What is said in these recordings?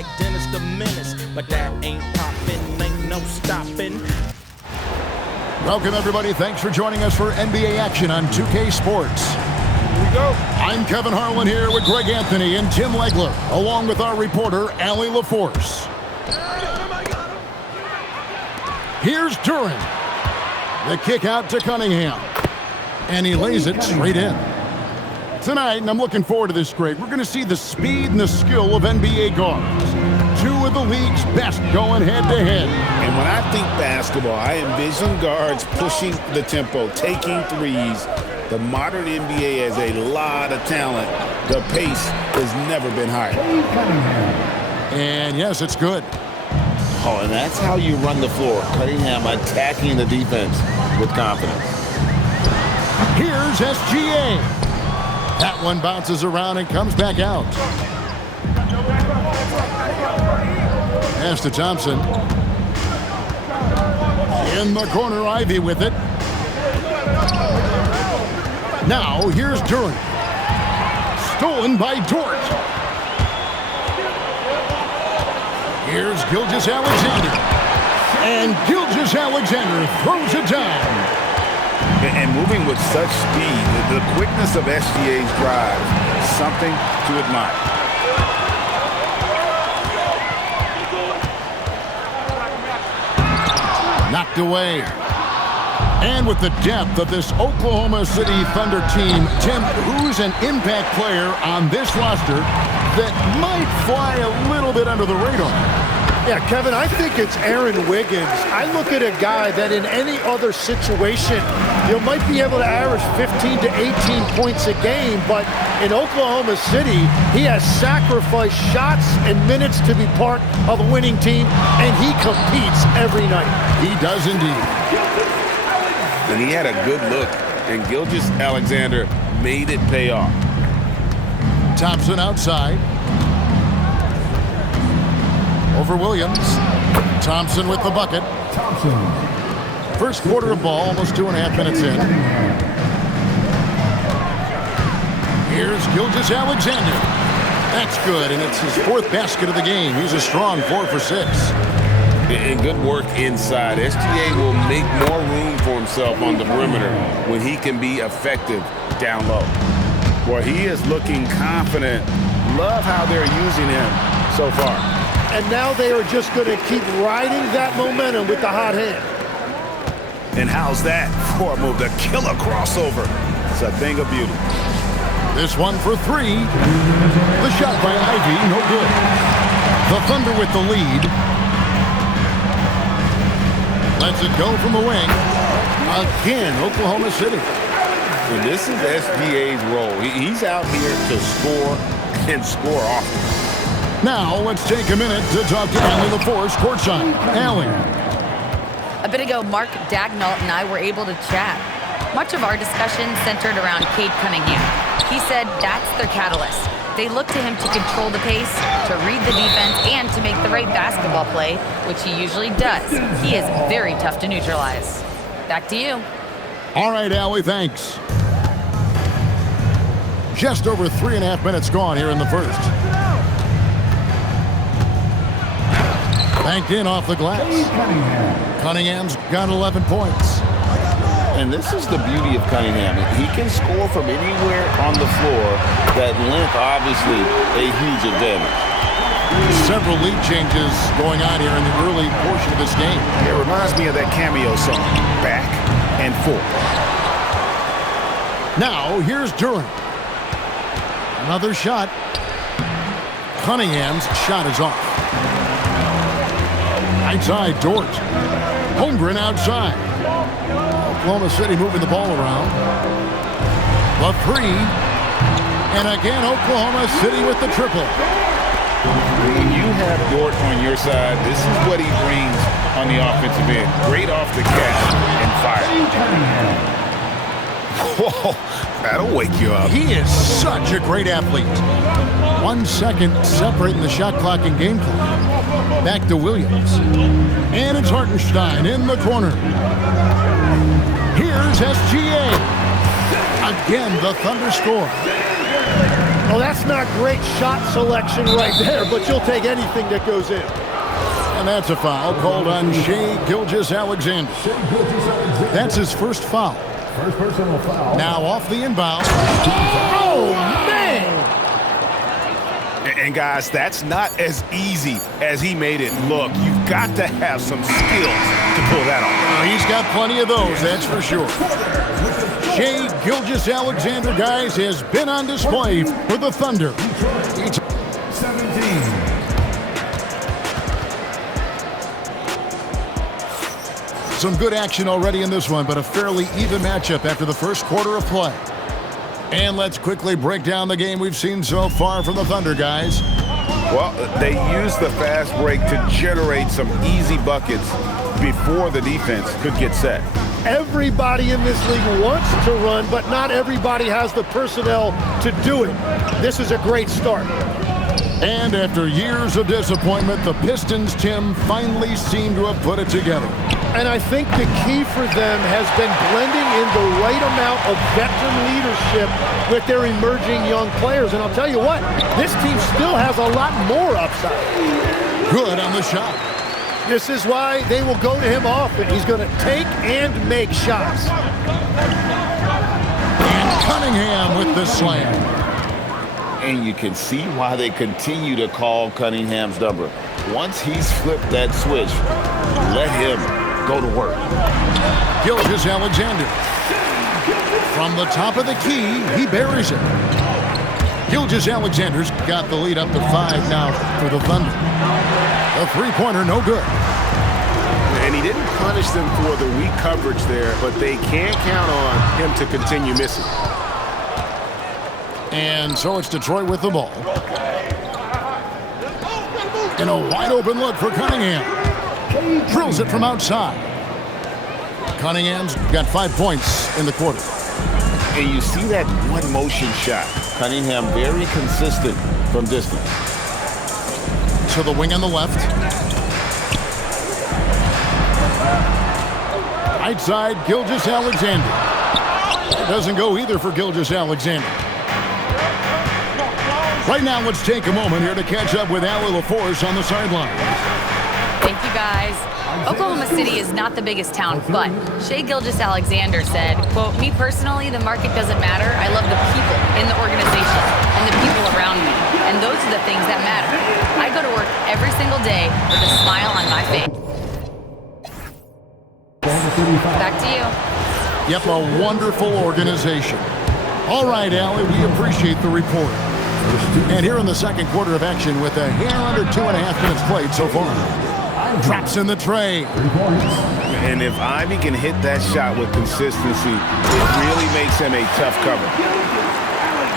like Dennis the Menace. But that ain't poppin', ain't no stopping. Welcome, everybody. Thanks for joining us for NBA action on 2K Sports. Here we go. I'm Kevin Harlan here with Greg Anthony and Tim Legler, along with our reporter, Allie LaForce. Here's Duran. The kick out to Cunningham. And he lays it straight in. Tonight, and I'm looking forward to this, Greg, we're going to see the speed and the skill of NBA guards. Two of the league's best going head-to-head. And when I think basketball, I envision guards pushing the tempo, taking threes. The modern NBA has a lot of talent. The pace has never been higher. And yes, it's good. Oh, and that's how you run the floor. Cunningham attacking the defense with confidence. Here's SGA. That one bounces around and comes back out. Pass to Thompson. In the corner, Ivy with it. Now, here's Duran. Stolen by Dort. Here's Gilgeous-Alexander. And Gilgeous-Alexander throws it down. And moving with such speed, the quickness of SGA's drive, something to admire. Knocked away. And with the depth of this Oklahoma City Thunder team, Tim, who's an impact player on this roster that might fly a little bit under the radar? Yeah, Kevin, I think it's Aaron Wiggins. I look at a guy that in any other situation, you might be able to average 15 to 18 points a game, but in Oklahoma City, he has sacrificed shots and minutes to be part of a winning team, and he competes every night. He does indeed. And he had a good look, and Gilgeous-Alexander made it pay off. Thompson outside. Over Williams. Thompson with the bucket. First quarter of ball, almost 2.5 minutes in. Here's Gilgeous-Alexander. That's good, and it's his fourth basket of the game. He's a strong 4 for 6. And good work inside. SGA will make more room for himself on the perimeter when he can be effective down low. Boy, he is looking confident. Love how they're using him so far. And now they are just going to keep riding that momentum with the hot hand. And how's that for a move? The killer crossover. It's a thing of beauty. This one for 3. The shot by Ivy, no good. The Thunder with the lead. Lets it go from the wing. Again, Oklahoma City. And this is SGA's role. He's out here to score and score often. Now, let's take a minute to talk to Allie LaForce courtside. Allie. A bit ago, Mark Dagnall and I were able to chat. Much of our discussion centered around Cade Cunningham. He said that's their catalyst. They look to him to control the pace, to read the defense, and to make the right basketball play, which he usually does. He is very tough to neutralize. Back to you. All right, Allie, thanks. Just over 3.5 minutes gone here in the first. Banked in off the glass. Cunningham's got 11 points. And this is the beauty of Cunningham. He can score from anywhere on the floor. That length, obviously, a huge advantage. Several lead changes going on here in the early portion of this game. It reminds me of that cameo song, Back and Forth. Now, here's Duran. Another shot. Cunningham's shot is off. Outside, Dort. Holmgren outside. Oklahoma City moving the ball around. The 3. And again, Oklahoma City with the triple. When you have Dort on your side, this is what he brings on the offensive end. Great off the catch and fire. Whoa, that'll wake you up. He is such a great athlete. 1 second separating the shot clock and game clock. Back to Williams. And it's Hartenstein in the corner. Here's SGA. Again, the Thunder score. Oh, that's not great shot selection right there, but you'll take anything that goes in. And that's a foul called on Shai Gilgeous-Alexander. That's his first foul. First personal foul. Now off the inbound. Oh, man! And guys, that's not as easy as he made it look. You've got to have some skills to pull that off. He's got plenty of those, that's for sure. Shai Gilgeous-Alexander, guys, has been on display for the Thunder. 17. Some good action already in this one, but a fairly even matchup after the first quarter of play. And let's quickly break down the game we've seen so far from the Thunder, guys. Well, they used the fast break to generate some easy buckets before the defense could get set. Everybody in this league wants to run, but not everybody has the personnel to do it. This is a great start. And after years of disappointment, the Pistons, Tim, finally seem to have put it together. And I think the key for them has been blending in the right amount of veteran leadership with their emerging young players. And I'll tell you what, this team still has a lot more upside. Good on the shot. This is why they will go to him often. He's going to take and make shots. And Cunningham with the slam. And you can see why they continue to call Cunningham's number. Once he's flipped that switch, let him go to work. Gilgeous-Alexander. From the top of the key, he buries it. Gilgeous-Alexander's got the lead up to 5 now for the Thunder. A three-pointer, no good. And he didn't punish them for the weak coverage there, but they can't count on him to continue missing. And so it's Detroit with the ball. And a wide open look for Cunningham. Drills it from outside. Cunningham's got 5 points in the quarter. And you see that one motion shot. Cunningham very consistent from distance. To the wing on the left. Right side, Gilgeous-Alexander. It doesn't go either for Gilgeous-Alexander. Right now, let's take a moment here to catch up with Allie LaForce on the sideline. Thank you, guys. Oklahoma City is not the biggest town, but Shai Gilgeous-Alexander said, quote, "Me personally, the market doesn't matter. I love the people in the organization and the people around me. And those are the things that matter. I go to work every single day with a smile on my face." Back to you. Yep, a wonderful organization. All right, Allie, we appreciate the report. And here in the second quarter of action with a hair under 2.5 minutes played so far. Drops in the tray. And if Ivy can hit that shot with consistency, it really makes him a tough cover.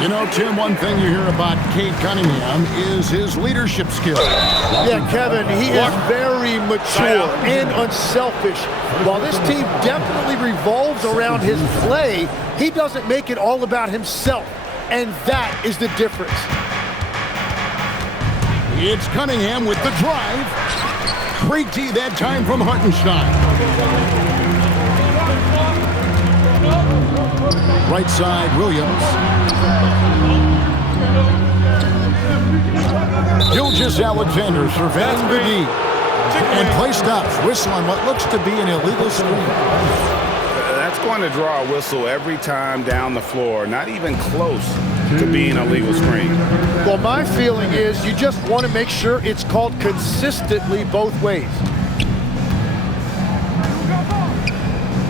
You know, Tim, one thing you hear about Cade Cunningham is his leadership skills. Yeah, Kevin, he is very mature and unselfish. While this team definitely revolves around his play, he doesn't make it all about himself. And that is the difference. It's Cunningham with the drive. Great D that time from Hartenstein. Right side, Williams. Gilgeous-Alexander surveying the D. And play stops. Whistle on what looks to be an illegal screen. That's going to draw a whistle every time down the floor. Not even close to being a legal screen. Well, my feeling is you just want to make sure it's called consistently both ways.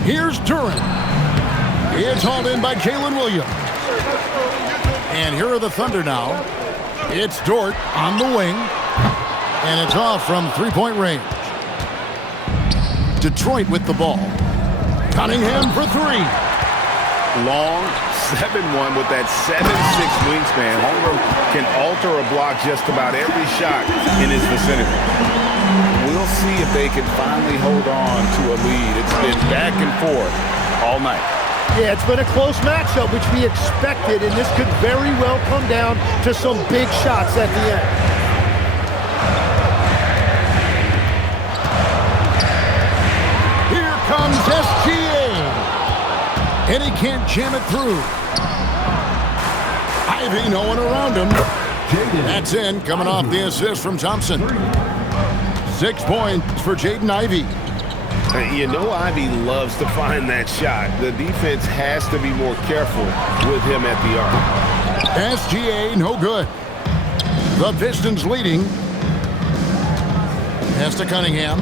Here's Duran. It's hauled in by Jalen Williams. And here are the Thunder now. It's Dort on the wing. And it's off from three-point range. Detroit with the ball. Cunningham for three. Long 7-1 with that 7'6" wingspan. Holmgren can alter a block just about every shot in his vicinity. We'll see if they can finally hold on to a lead. It's been back and forth all night. Yeah, it's been a close matchup, which we expected, and this could very well come down to some big shots at the end. Here comes SGA. And he can't jam it through. Ivy, no one around him. That's in, coming off the assist from Thompson. 6 points for Jaden Ivey. You know Ivy loves to find that shot. The defense has to be more careful with him at the arc. SGA, no good. The Pistons leading. Pass to Cunningham.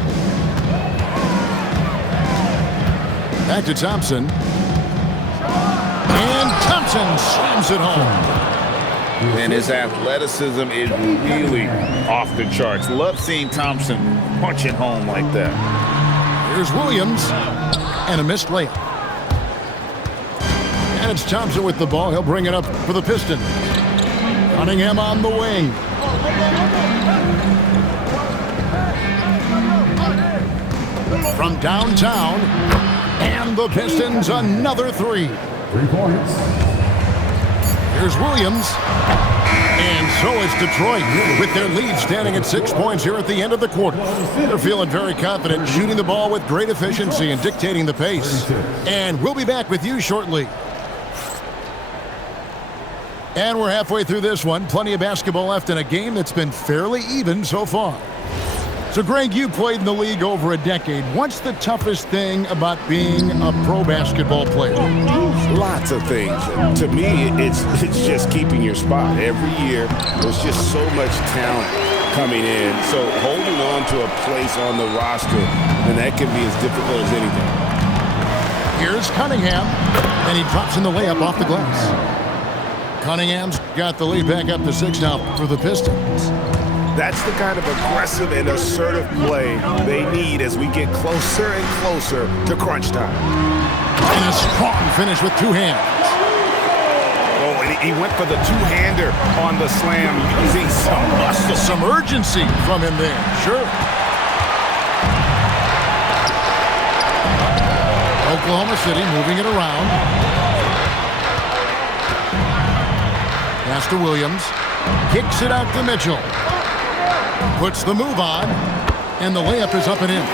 Back to Thompson. And Thompson slams it home. And his athleticism is really off the charts. Love seeing Thompson punch it home like that. Here's Williams. And a missed layup. And it's Thompson with the ball. He'll bring it up for the Pistons. Cunningham on the wing. From downtown. And the Pistons another 3. 3 points. Here's Williams. And so is Detroit, with their lead standing at 6 points here at the end of the quarter. They're feeling very confident, shooting the ball with great efficiency and dictating the pace. And we'll be back with you shortly. And we're halfway through this one. Plenty of basketball left in a game that's been fairly even so far. So, Greg, you played in the league over a decade. What's the toughest thing about being a pro basketball player? Lots of things. To me, it's just keeping your spot. Every year, there's just so much talent coming in. So holding on to a place on the roster, and that can be as difficult as anything. Here's Cunningham, and he drops in the layup off the glass. Cunningham's got the lead back up to 6 now for the Pistons. That's the kind of aggressive and assertive play they need as we get closer and closer to crunch time. And a strong finish with 2 hands. Oh, and he went for the two-hander on the slam using some muscle. Some urgency from him there, sure. Oklahoma City moving it around. Pass to Williams. Kicks it out to Mitchell. Puts the move on, and the layup is up and in.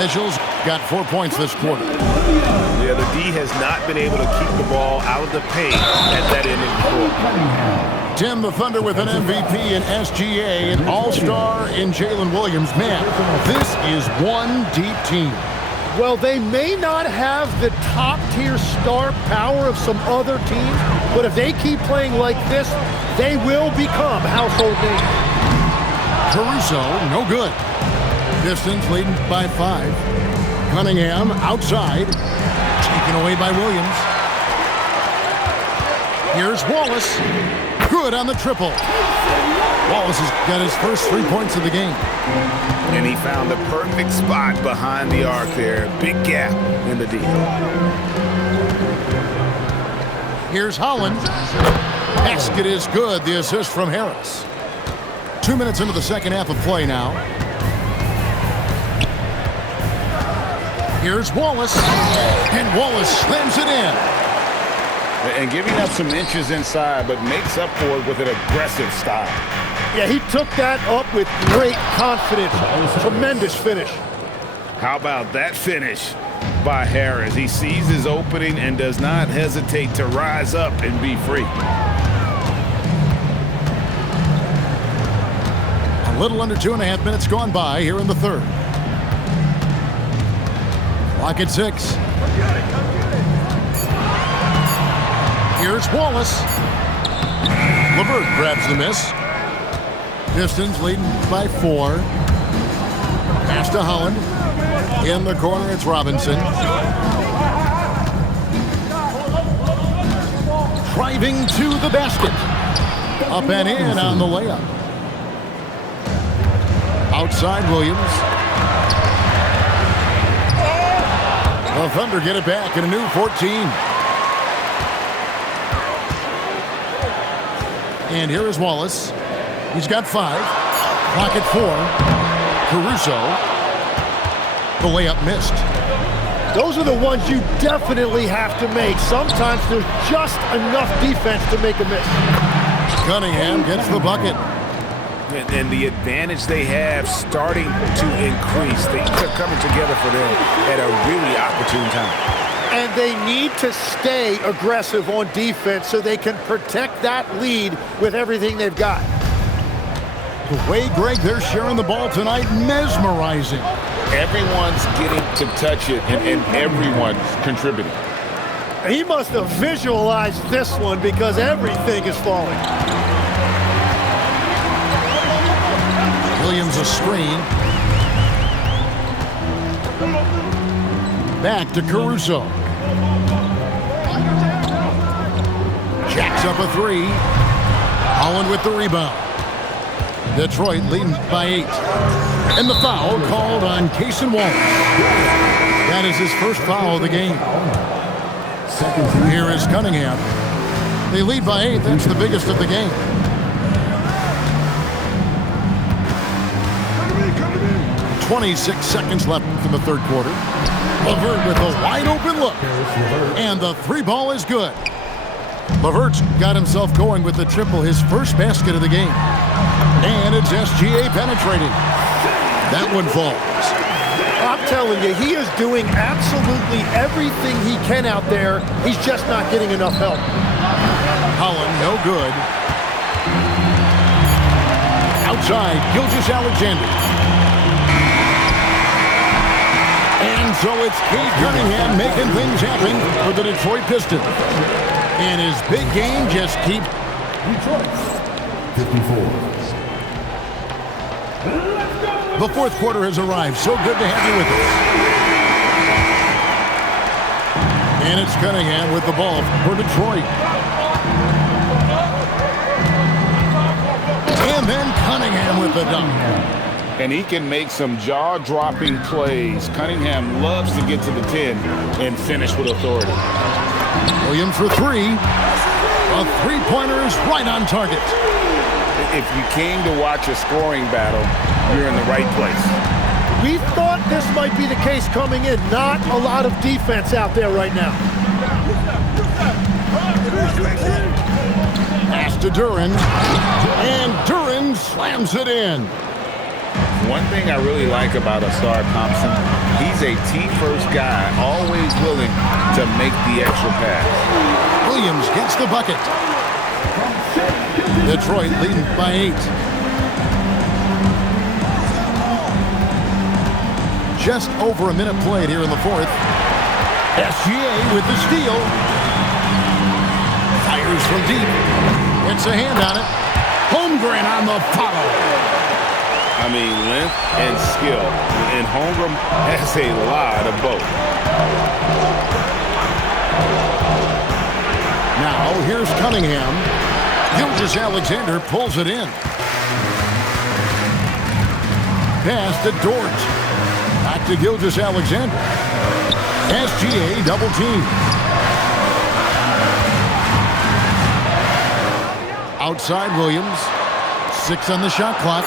Mitchell's got 4 points this quarter. Yeah, the D has not been able to keep the ball out of the paint at that end of the court. Tim, the Thunder with an MVP in SGA, an all-star in Jalen Williams. Man, this is one deep team. Well, they may not have the top-tier star power of some other teams, but if they keep playing like this, they will become household names. Caruso, no good. Pistons leading by 5. Cunningham outside. Taken away by Williams. Here's Wallace. Good on the triple. Wallace has got his first 3 points of the game. And he found the perfect spot behind the arc there. Big gap in the D. Here's Holland. Basket is good. The assist from Harris. 2 minutes into the second half of play now. Here's Wallace. And Wallace slams it in. And giving up some inches inside, but makes up for it with an aggressive style. Yeah, he took that up with great confidence. Tremendous finish. How about that finish by Harris? He sees his opening and does not hesitate to rise up and be free. A little under 2.5 minutes gone by here in the third. Clock at 6. Here's Wallace. LeVert grabs the miss. Pistons leading by 4. Pass to Holland. In the corner, it's Robinson. Driving to the basket. Up and in on the layup. Outside Williams. The Thunder get it back in a new 14. And here is Wallace. He's got 5. Clock at 4. Caruso. The layup missed. Those are the ones you definitely have to make. Sometimes there's just enough defense to make a miss. Cunningham gets the bucket. And the advantage they have starting to increase. Things are coming together for them at a really opportune time. And they need to stay aggressive on defense so they can protect that lead with everything they've got. The way, Greg, they're sharing the ball tonight, mesmerizing. Everyone's getting to touch it, and everyone's contributing. He must have visualized this one because everything is falling. Williams a screen. Back to Caruso. Jacks up a three. Holland with the rebound. Detroit leading by 8. And the foul called on Cason Wallace. That is his first foul of the game. Here is Cunningham. They lead by 8. That's the biggest of the game. Come 26 seconds left in the third quarter. LeVert with a wide open look. And the three ball is good. LeVert's got himself going with the triple, his first basket of the game. And it's SGA penetrating. That one falls. I'm telling you, he is doing absolutely everything he can out there. He's just not getting enough help. Holland, no good. Outside, Gilgeous-Alexander. And so it's Cade Cunningham making things happen for the Detroit Pistons. And his big game just keeps... Detroit, 54. The fourth quarter has arrived. So good to have you with us. And it's Cunningham with the ball for Detroit. And then Cunningham with the dunk. And he can make some jaw-dropping plays. Cunningham loves to get to the 10 and finish with authority. Williams for three. A three-pointer is right on target. If you came to watch a scoring battle, you're in the right place. We thought this might be the case coming in. Not a lot of defense out there right now. Pass to Duren. And Duren slams it in. One thing I really like about Asar Thompson, he's a team-first guy, always willing to make the extra pass. Williams gets the bucket. Detroit leading by 8. Just over a minute played here in the fourth. SGA with the steal. Fires from deep. Gets a hand on it. Holmgren on the follow. I mean, length and skill. And Holmgren has a lot of both. Now, here's Cunningham. Gilgeous-Alexander pulls it in. Pass to Dort. Back to Gilgeous-Alexander. SGA double team. Outside Williams. 6 on the shot clock.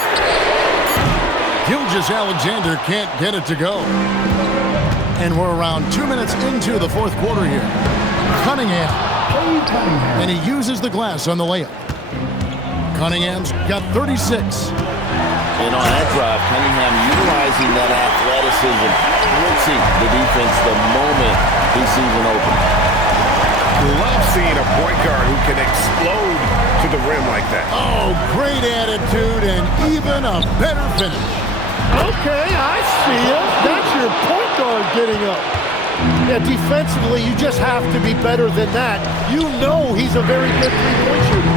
Gilgeous-Alexander can't get it to go. And we're around 2 minutes into the fourth quarter here. Cunningham. And he uses the glass on the layup. Cunningham's got 36. And on that drive, Cunningham utilizing that athleticism, blitzing the defense the moment he sees an open. Love seeing a point guard who can explode to the rim like that. Oh, great attitude and even a better finish. Okay, I see it. That's your point guard getting up. Yeah, defensively, you just have to be better than that. You know he's a very good three-point shooter.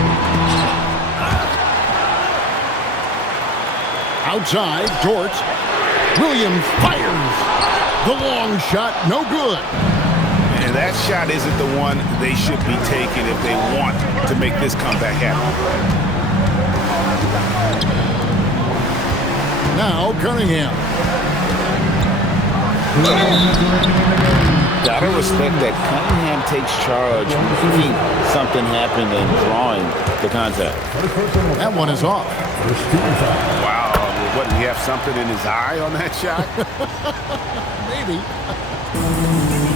Outside, Dort. Williams fires. The long shot, no good. And that shot isn't the one they should be taking if they want to make this comeback happen. Now Cunningham. Gotta respect that Cunningham takes charge, making something happen and drawing the contact. That one is off. Wow, what, did he have something in his eye on that shot? Maybe.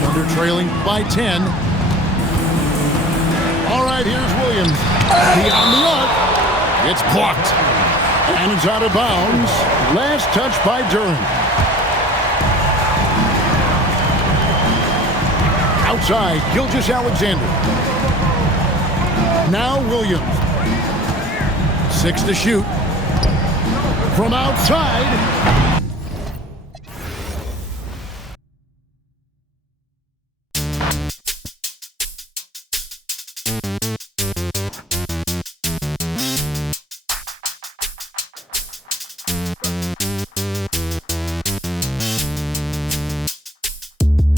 Under trailing by 10. All right, here's Williams. Beyond the arc. It's blocked. And it's out of bounds. Last touch by Duren. Outside, Gilgeous-Alexander. Now Williams. 6 to shoot. From outside,